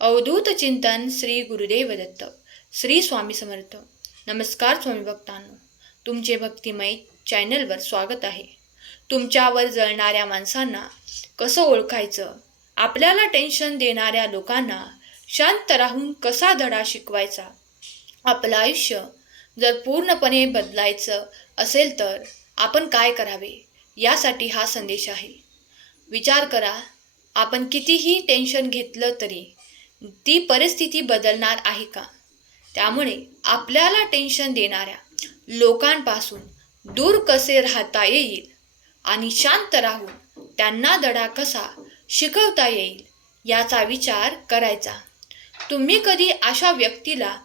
अवधूत चिंतन श्री गुरुदेव दत्त श्री स्वामी समर्थ. नमस्कार स्वामी भक्तांनो. तुमचे भक्तिमय चॅनलवर स्वागत आहे. तुमच्यावर जळणाऱ्या माणसांना कसं ओळखायचं? आपल्याला टेन्शन देणाऱ्या लोकांना शांत राहून कसा धडा शिकवायचा? आपलं आयुष्य जर पूर्णपणे बदलायचं असेल तर आपण काय करावे? यासाठी हा संदेश आहे. विचार करा आपण कितीही टेन्शन घेतलं तरी ती परिस्थिती बदलणार आहे का? त्यामुळे आपल्याला टेन्शन देणाऱ्या लोकांपासून दूर कसे राहता येईल आणि शांत राहून त्यांना धडा कसा शिकवता येईल याचा विचार करायचा. तुम्ही कधी अशा व्यक्तीला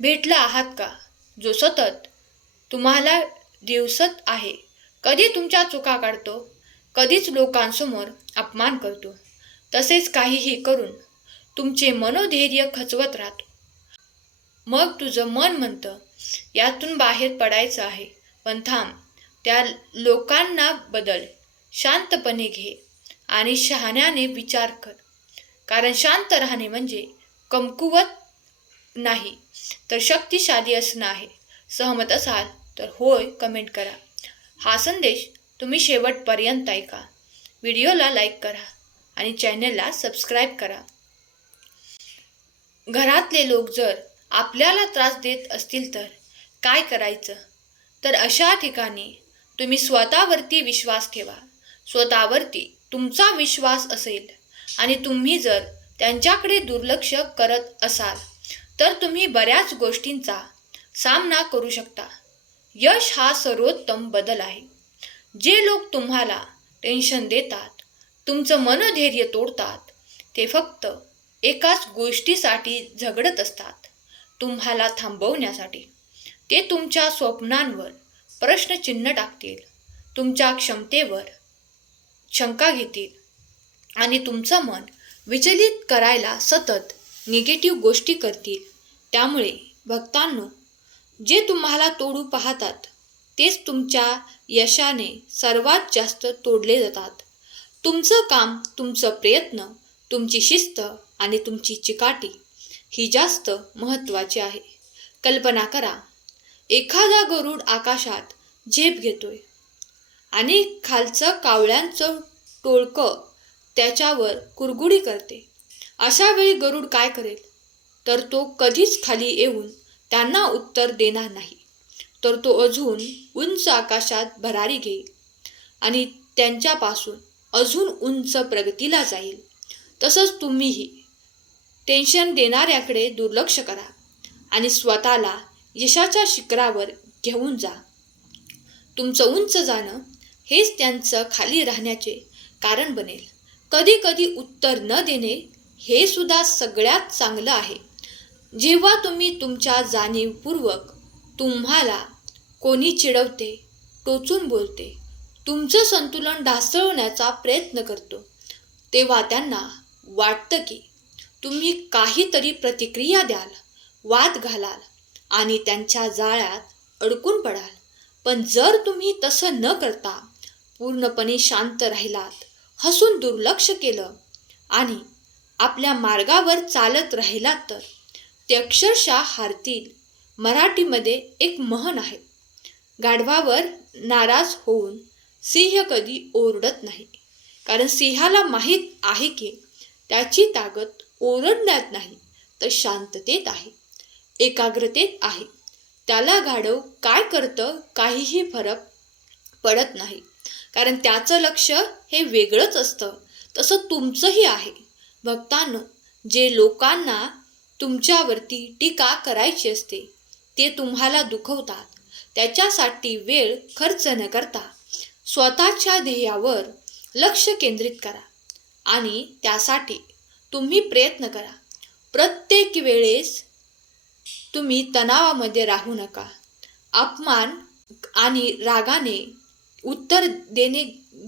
भेटला आहात का जो सतत तुम्हाला दिवसत आहे? कधी तुमच्या चुका काढतो? कधीच लोकांसमोर अपमान करतो. तसेच काहीही करून तुमचे मनोधैर्य खचवत राहतो. मग तुझं मन म्हणतं यातून बाहेर पडायचं आहे. पण थांब त्या लोकांना बदल. शांतपणे घे आणि शहाण्याने विचार कर. कारण शांत राहणे म्हणजे कमकुवत नाही तर शक्तिशाली असणं आहे. सहमत असाल तर होय कमेंट करा. हा संदेश तुम्ही शेवटपर्यंत ऐका. व्हिडिओला लाईक करा आणि चॅनलला सबस्क्राईब करा. घरातले लोक जर आपल्याला त्रास देत असतील तर काय करायचं? तर अशा ठिकाणी तुम्ही स्वतःवरती विश्वास ठेवा. स्वतःवरती तुमचा विश्वास असेल आणि तुम्ही जर त्यांच्याकडे दुर्लक्ष करत असाल तर तुम्ही बऱ्याच गोष्टींचा सामना करू शकता. यश हा सर्वोत्तम बदल आहे. जे लोक तुम्हाला टेन्शन देतात तुमचं मनोधैर्य तोडतात ते फक्त एकाच गोष्टीसाठी झगडत असतात. तुम्हाला थांबवण्यासाठी. ते तुमच्या स्वप्नांवर प्रश्नचिन्ह टाकतील. तुमच्या क्षमतेवर शंका घेतील. आणि तुमचं मन विचलित करायला सतत निगेटिव्ह गोष्टी करतील. त्यामुळे भक्तांनो जे तुम्हाला तोडू पाहतात तेच तुमच्या यशाने सर्वात जास्त तोडले जातात. तुमचं काम तुमचं प्रयत्न तुमची शिस्त आणि तुमची चिकाटी ही जास्त महत्त्वाची आहे. कल्पना करा एखादा गरुड आकाशात झेप घेतोय आणि खालचं कावळ्यांचं टोळकं त्याच्यावर कुरगुडी करते. अशा वेळी गरुड काय करेल? तर तो कधीच खाली येऊन त्यांना उत्तर देणार नाही. तर तो अजून उंच आकाशात भरारी घेईल आणि त्यांच्यापासून अजून उंच प्रगतीला जाईल. तसंच तुम्हीही टेन्शन देणाऱ्याकडे दुर्लक्ष करा आणि स्वतःला यशाच्या शिखरावर घेऊन जा. तुमचं उंच जाणं हेच त्यांचं खाली राहण्याचे कारण बनेल. कधी कधी उत्तर न देणे हे सुद्धा सगळ्यात चांगलं आहे. जेव्हा तुम्ही तुमच्या जाणीवपूर्वक तुम्हाला कोणी चिडवते टोचून बोलते तुमचं संतुलन ढासळवण्याचा प्रयत्न करतो तेव्हा त्यांना वाटतं की तुम्ही काहीतरी प्रतिक्रिया द्याल वाद घालाल आणि त्यांच्या जाळ्यात अडकून पडाल. पण जर तुम्ही तसं न करता पूर्णपणे शांत राहिलात हसून दुर्लक्ष केलं आणि आपल्या मार्गावर चालत राहिलात तर ते अक्षरशः हारतील. मराठीमध्ये एक महन आहे गाढवावर नाराज होऊन सिंह कधी ओरडत नाही. कारण सिंहाला माहीत आहे की त्याची ताकद ओरडण्यात नाही तर शांततेत आहे एकाग्रतेत आहे. त्याला गाढव काय करतं काहीही फरक पडत नाही. कारण त्याचं लक्ष हे वेगळंच असतं. तसं तुमचंही आहे. भक्तांनो जे लोकांना तुमच्यावरती टीका करायची असते ते तुम्हाला दुखवतात. त्याच्यासाठी वेळ खर्च न करता स्वतःच्या ध्येयावर लक्ष केंद्रित करा. आणि त्यासाठी तुम्ही प्रयत्न करा. प्रत्येक वेळेस तुम्ही तणावामध्ये राहू नका. अपमान आणि रागाने उत्तर देणे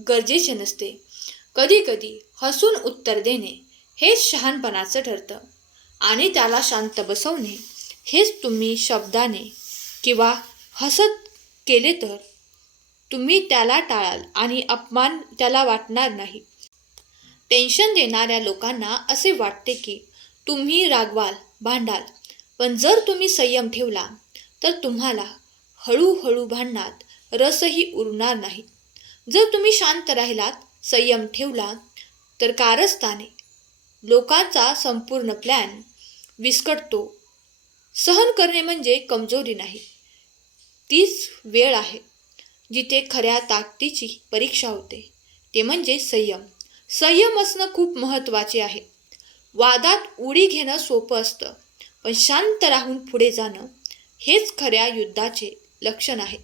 गरजेचे नसते. कधीकधी हसून उत्तर देणे हेच शहाणपणाचं ठरतं आणि त्याला शांत बसवणे हेच तुम्ही शब्दाने किंवा हसत केले तर तुम्ही त्याला टाळाल आणि अपमान त्याला वाटणार नाही. टेन्शन देणाऱ्या लोकांना असे वाटते की तुम्ही रागवाल भांडाल. पण जर तुम्ही संयम ठेवला तर तुम्हाला हळूहळू भांडणात रसही उरणार नाही. जर तुम्ही शांत राहिलात संयम ठेवला तर कारस्थाने लोकांचा संपूर्ण प्लॅन विस्कटतो. सहन करणे म्हणजे कमजोरी नाही. तीच वेळ आहे जिथे खऱ्या ताकदीची परीक्षा होते. ते म्हणजे संयम. संयम असणं खूप महत्त्वाचे आहे. वादात उडी घेणं सोपं असतं पण शांत राहून पुढे जाणं हेच खऱ्या युद्धाचे लक्षण आहे.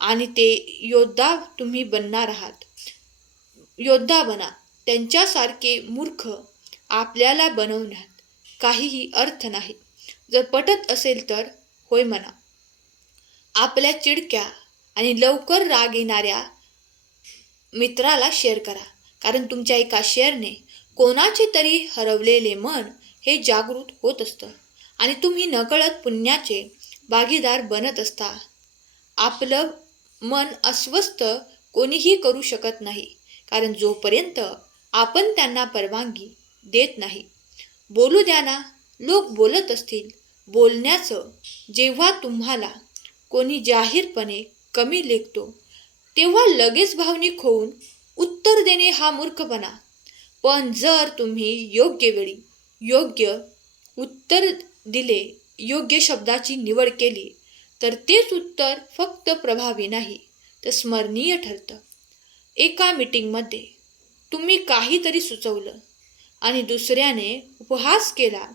आणि ते योद्धा तुम्ही बनणार आहात. योद्धा बना त्यांच्यासारखे मूर्ख आपल्याला बनवण्यात काहीही अर्थ नाही. जर पटत असेल तर होय म्हणा. आपल्या चिडक्या आणि लवकर राग येणाऱ्या मित्राला शेअर करा. कारण तुमच्या एका शेअरने कोणाचे तरी हरवलेले मन हे जागृत होत असतं. आणि तुम्ही नकळत पुण्याचे भागीदार बनत असता. आपलं मन अस्वस्थ कोणीही करू शकत नाही. कारण जोपर्यंत आपण त्यांना परवानगी देत नाही. बोलू द्या ना लोक बोलत असतील. बोलण्याचं जेव्हा तुम्हाला कोणी जाहीरपणे कमी लेखतो तेव्हा लगेच भावनिक होऊन उत्तर देणे हा मूर्खपणा. पण जर तुम्ही योग्य वेळी योग्य उत्तर दिले योग्य शब्दाची निवड केली तर तेच उत्तर फक्त प्रभावी नाही तर स्मरणीय ठरतं. एका मीटिंगमध्ये तुम्ही काहीतरी सुचवलं आणि दुसऱ्याने उपहास केला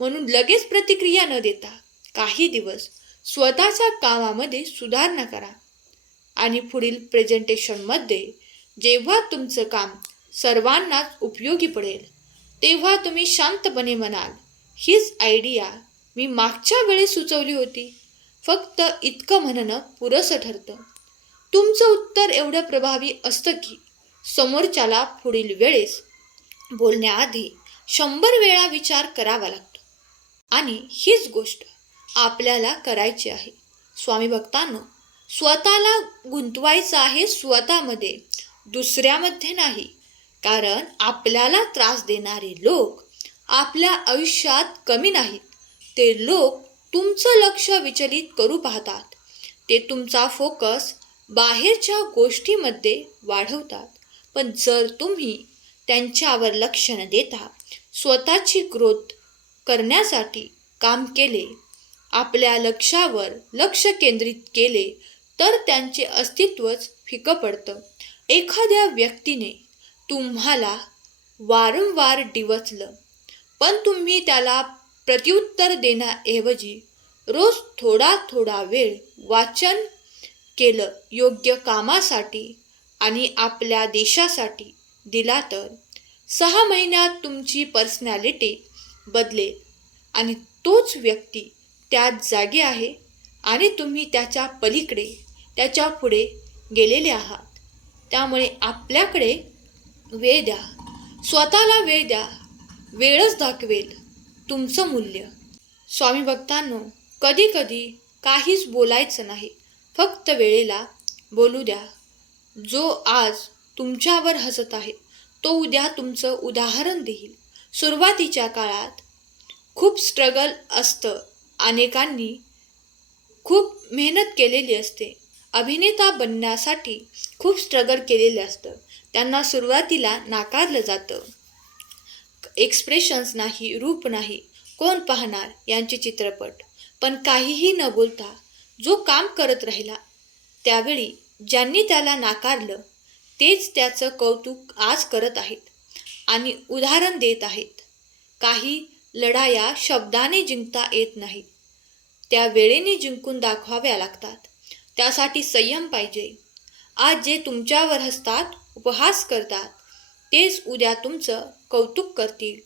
म्हणून लगेच प्रतिक्रिया न देता काही दिवस स्वतःच्या कामामध्ये सुधारणा करा आणि पुढील प्रेझेंटेशनमध्ये जेव्हा तुमचं काम सर्वांनाच उपयोगी पडेल तेव्हा तुम्ही शांतपणे म्हणाल हीच आयडिया मी मागच्या वेळी सुचवली होती. फक्त इतकं म्हणणं पुरसं ठरतं. तुमचं उत्तर एवढं प्रभावी असतं की समोरच्याला पुढील वेळेस बोलण्याआधी शंभर वेळा विचार करावा लागतो. आणि हीच गोष्ट आपल्याला करायची आहे. स्वामी भक्तांनो स्वतःला गुंतवायचं आहे स्वतःमध्ये. दुसऱ्यामध्ये नाही. कारण आपल्याला त्रास देणारे लोक आपल्या आयुष्यात कमी नाहीत. ते लोक तुमचं लक्ष विचलित करू पाहतात. ते तुमचा फोकस बाहेरच्या गोष्टीमध्ये वाढवतात. पण जर तुम्ही त्यांच्यावर लक्ष न देता स्वतःची ग्रोथ करण्यासाठी काम केले आपल्या लक्षावर लक्ष केंद्रित केले तर त्यांचे अस्तित्वच फिकं पडतं. एखाद्या व्यक्तीने तुम्हाला वारंवार डिवचलं पण तुम्ही त्याला प्रत्युत्तर देण्याऐवजी रोज थोडा थोडा वेळ वाचन केलं योग्य कामासाठी आणि आपल्या देशासाठी दिला तर सहा महिन्यात तुमची पर्सनॅलिटी बदलेल आणि तोच व्यक्ती त्याच जागी आहे आणि तुम्ही त्याच्या पलीकडे त्याच्या पुढे गेलेले आहात. त्यामुळे आपल्याकडे वेळ द्या. स्वतःला वेळ द्या. वेळच दाखवेल तुमचं मूल्य. स्वामी भक्तांनो कधी कधी काहीच बोलायचं नाही. फक्त वेळेला बोलू द्या. जो आज तुमच्यावर हसत आहे तो उद्या तुमचं उदाहरण देईल. सुरुवातीच्या काळात खूप स्ट्रगल असतं. अनेकांनी खूप मेहनत केलेली असते. अभिनेता बनण्यासाठी खूप स्ट्रगल केलेलं असतं. त्यांना सुरुवातीला नाकारलं जातं. एक्सप्रेशन्स नाही रूप नाही कोण पाहणार यांचे चित्रपट? पण काहीही न बोलता जो काम करत राहिला त्यावेळी ज्यांनी त्याला नाकारलं तेच त्याचं कौतुक आज करत आहेत आणि उदाहरण देत आहेत. काही लढाया शब्दाने जिंकता येत नाहीत. त्या वेळेने जिंकून दाखवाव्या लागतात. त्यासाठी संयम पाहिजे. आज जे तुमच्यावर हसतात उपहास करतात तेच उद्या तुमचं कौतुक करतील.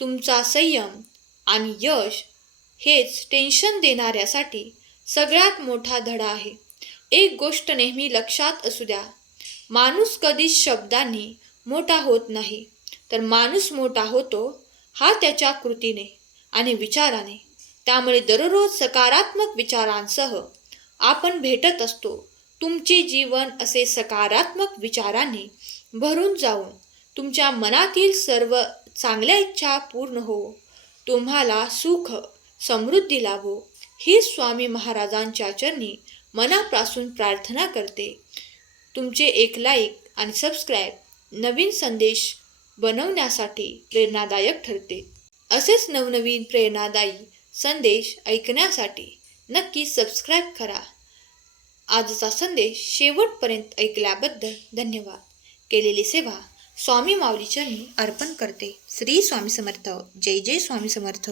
तुमचा संयम आणि यश हेच टेन्शन देणाऱ्यासाठी सगळ्यात मोठा धडा आहे. एक गोष्ट नेहमी लक्षात असू द्या. माणूस कधीच शब्दांनी मोठा होत नाही. तर माणूस मोठा होतो हा त्याच्या कृतीने आणि विचाराने. त्यामुळे दररोज सकारात्मक विचारांसह आपण भेटत असतो. तुमचे जीवन असे सकारात्मक विचारांनी भरून जाऊन तुमच्या मनातील सर्व चांगल्या इच्छा पूर्ण हो. तुम्हाला सुख समृद्धी लाभो. ही स्वामी महाराजांच्या चरणी मनापासून प्रार्थना करते. तुमचे एक लाईक आणि सबस्क्राईब नवीन संदेश बनवण्यासाठी प्रेरणादायक ठरते. असेच नवनवीन प्रेरणादायी संदेश ऐकण्यासाठी नक्की सबस्क्राईब करा. आजचा संदेश शेवटपर्यंत ऐकल्याबद्दल धन्यवाद. केलेली सेवा स्वामी माऊलीचरणी अर्पण करते. श्री स्वामी समर्थ. जय जय स्वामी समर्थ.